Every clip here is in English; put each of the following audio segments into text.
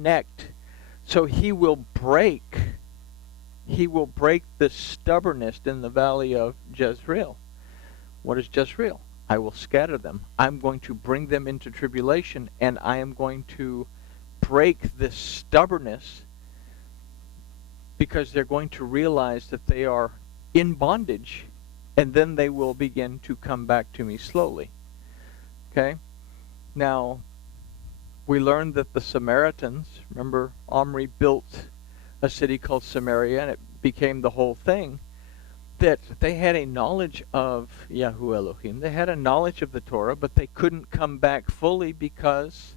stiff-necked. So he will break the stubbornness in the valley of Jezreel. What is Jezreel? I will scatter them. I'm going to bring them into tribulation, and I am going to break this stubbornness, because they're going to realize that they are in bondage, and then they will begin to come back to me slowly. Okay? Now, we learned that the Samaritans, remember, Omri built a city called Samaria, and it became the whole thing, that they had a knowledge of Seh HaElohim. They had a knowledge of the Torah, but they couldn't come back fully because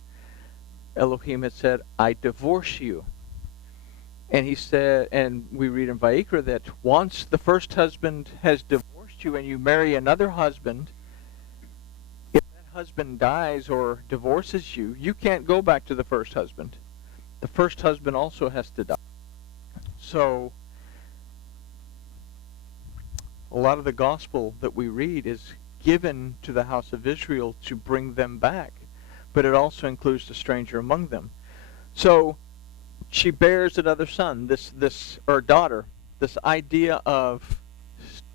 Elohim had said, I divorce you. And he said, and we read in Vayikra that once the first husband has divorced you and you marry another husband, if that husband dies or divorces you, you can't go back to the first husband. The first husband also has to die. So, a lot of the gospel that we read is given to the house of Israel to bring them back, but it also includes the stranger among them. So, she bears another son, or daughter. This idea of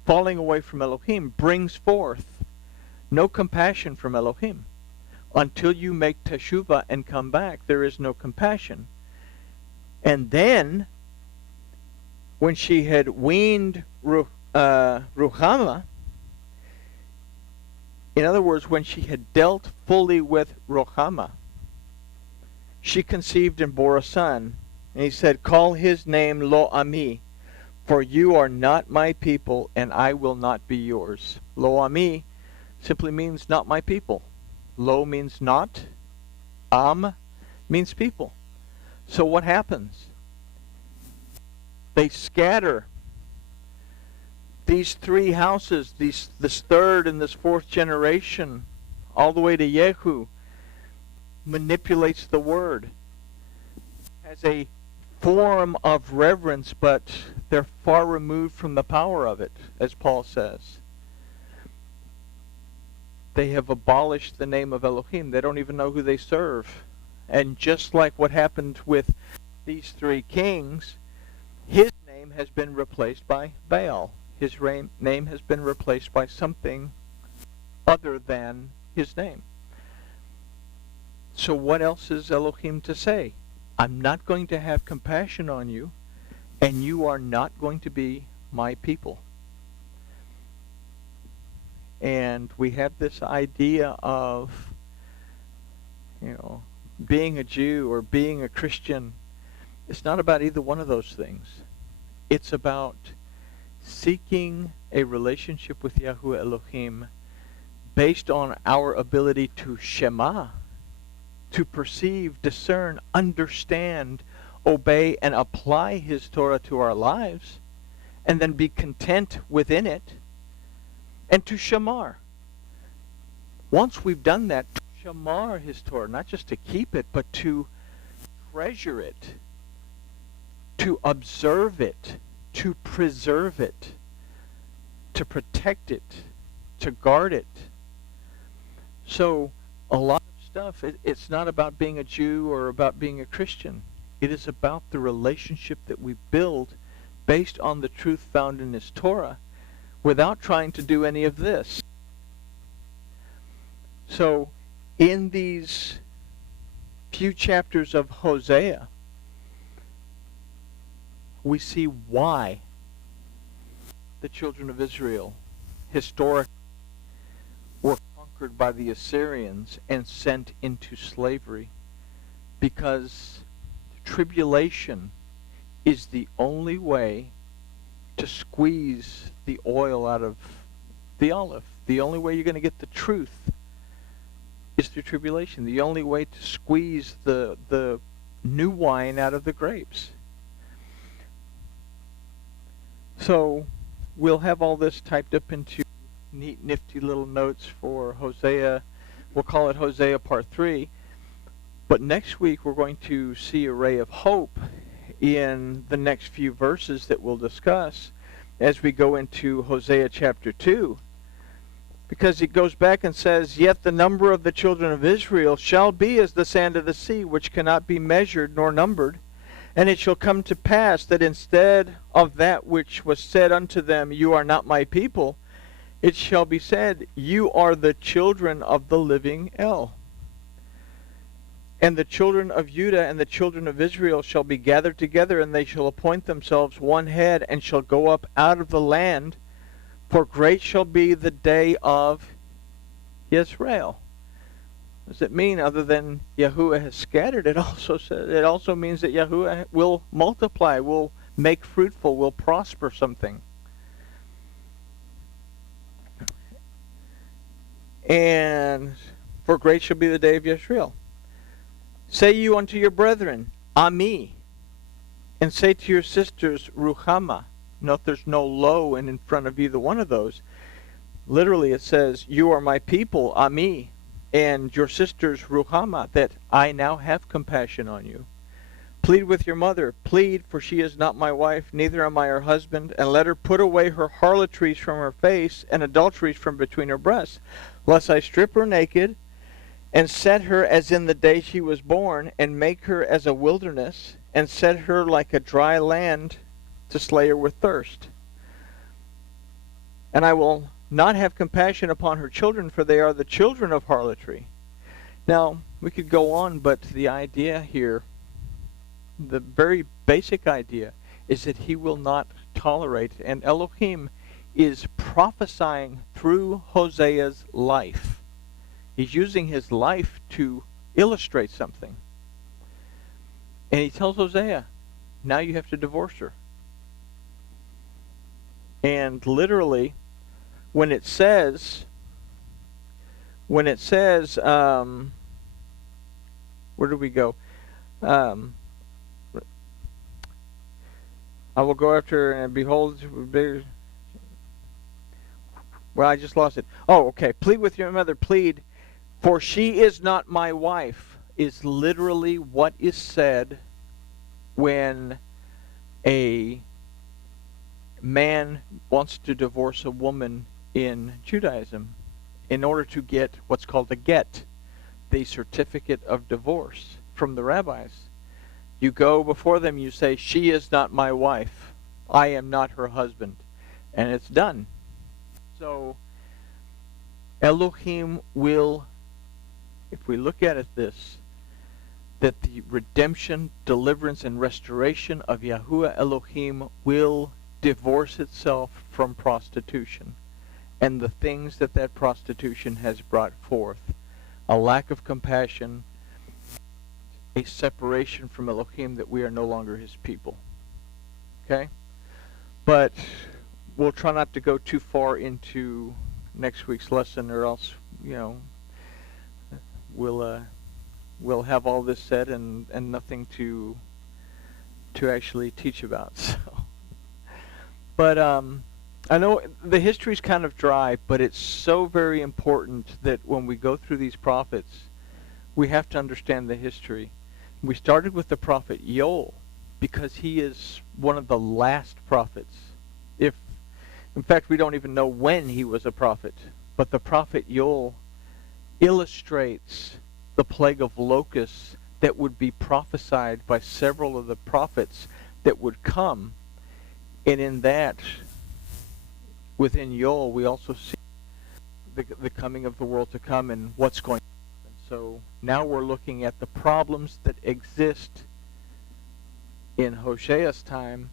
falling away from Elohim brings forth no compassion from Elohim. Until you make teshuvah and come back, there is no compassion. And then, when she had weaned Ruhamah, in other words, when she had dealt fully with Ruhamah, she conceived and bore a son. And he said, call his name Lo Ami, for you are not my people, and I will not be yours. Lo Ami simply means not my people. Lo means not. Am means people. So what happens? They scatter these three houses, this third and this fourth generation, all the way to Yehu, manipulates the word as a form of reverence, but they're far removed from the power of it, as Paul says. They have abolished the name of Elohim. They don't even know who they serve. And just like what happened with these three kings, his name has been replaced by Baal. His name has been replaced by something other than his name. So what else is Elohim to say? I'm not going to have compassion on you, and you are not going to be my people. And we have this idea of, being a Jew or being a Christian. It's not about either one of those things. It's about seeking a relationship with Yahuwah Elohim based on our ability to Shema, to perceive, discern, understand, obey, and apply his Torah to our lives, and then be content within it, and to shamar. Once we've done that, to shamar his Torah, not just to keep it, but to treasure it, to observe it, to preserve it, to protect it, to guard it. So, a lot of stuff, it's not about being a Jew or about being a Christian. It is about the relationship that we build based on the truth found in his Torah without trying to do any of this. So, in these few chapters of Hosea, we see why the children of Israel historically were conquered by the Assyrians and sent into slavery, because tribulation is the only way to squeeze the oil out of the olive. The only way you're going to get the truth is through tribulation. The only way to squeeze the new wine out of the grapes. So we'll have all this typed up into neat, nifty little notes for Hosea. We'll call it Hosea Part 3. But next week we're going to see a ray of hope in the next few verses that we'll discuss as we go into Hosea chapter 2. Because it goes back and says, "Yet the number of the children of Israel shall be as the sand of the sea, which cannot be measured nor numbered. And it shall come to pass that instead of that which was said unto them, You are not my people, it shall be said, You are the children of the living El. And the children of Judah and the children of Israel shall be gathered together, and they shall appoint themselves one head, and shall go up out of the land. For great shall be the day of Yisrael." What does it mean other than Yahuwah has scattered? It also means that Yahuwah will multiply, will make fruitful, will prosper something. And for great shall be the day of Yisrael. Say you unto your brethren, Ami, and say to your sisters, Ruchama. Note there's no lo in front of either one of those. Literally it says, You are my people, Ami, and your sisters, Ruchama, that I now have compassion on you. Plead with your mother. Plead, for she is not my wife, neither am I her husband. And let her put away her harlotries from her face, and adulteries from between her breasts, lest I strip her naked, and set her as in the day she was born, and make her as a wilderness, and set her like a dry land, to slay her with thirst. And I will not have compassion upon her children, for they are the children of harlotry. Now, we could go on, but the idea here, the very basic idea, is that he will not tolerate, and Elohim is prophesying through Hosea's life. He's using his life to illustrate something. And he tells Hosea, now you have to divorce her. And literally, when it says, where do we go? I will go after and behold. Well, I just lost it. Oh, okay. Plead with your mother. Plead, for she is not my wife, is literally what is said when a man wants to divorce a woman in Judaism in order to get what's called a get, the certificate of divorce from the rabbis. You go before them, you say, she is not my wife, I am not her husband, and it's done. So Elohim will, if we look at it that the redemption, deliverance, and restoration of Yahuwah Elohim will divorce itself from prostitution and the things that that prostitution has brought forth. A lack of compassion, a separation from Elohim, that we are no longer his people. Okay? But we'll try not to go too far into next week's lesson, or else, we'll have all this said and nothing to actually teach about. So, but I know the history's kind of dry, but it's so very important that when we go through these prophets, we have to understand the history. We started with the prophet Yoel because he is one of the last prophets. In fact, we don't even know when he was a prophet, but the prophet Yoel illustrates the plague of locusts that would be prophesied by several of the prophets that would come. And in that, within Yoel, we also see the coming of the world to come and what's going to happen. So now we're looking at the problems that exist in Hosea's time,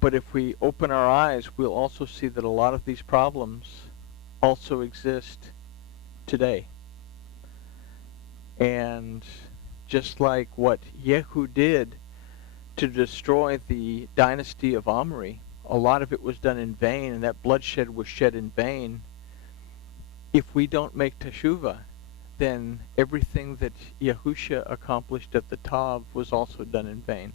but if we open our eyes, we'll also see that a lot of these problems also exist today. And just like what Yehu did to destroy the dynasty of Omri, a lot of it was done in vain, and that bloodshed was shed in vain. If we don't make teshuvah, then everything that Yahusha accomplished at the Tav was also done in vain.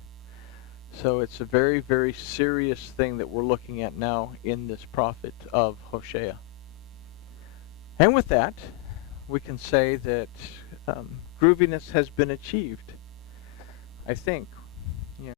So it's a very, very serious thing that we're looking at now in this prophet of Hosea. And with that, we can say that grooviness has been achieved, I think.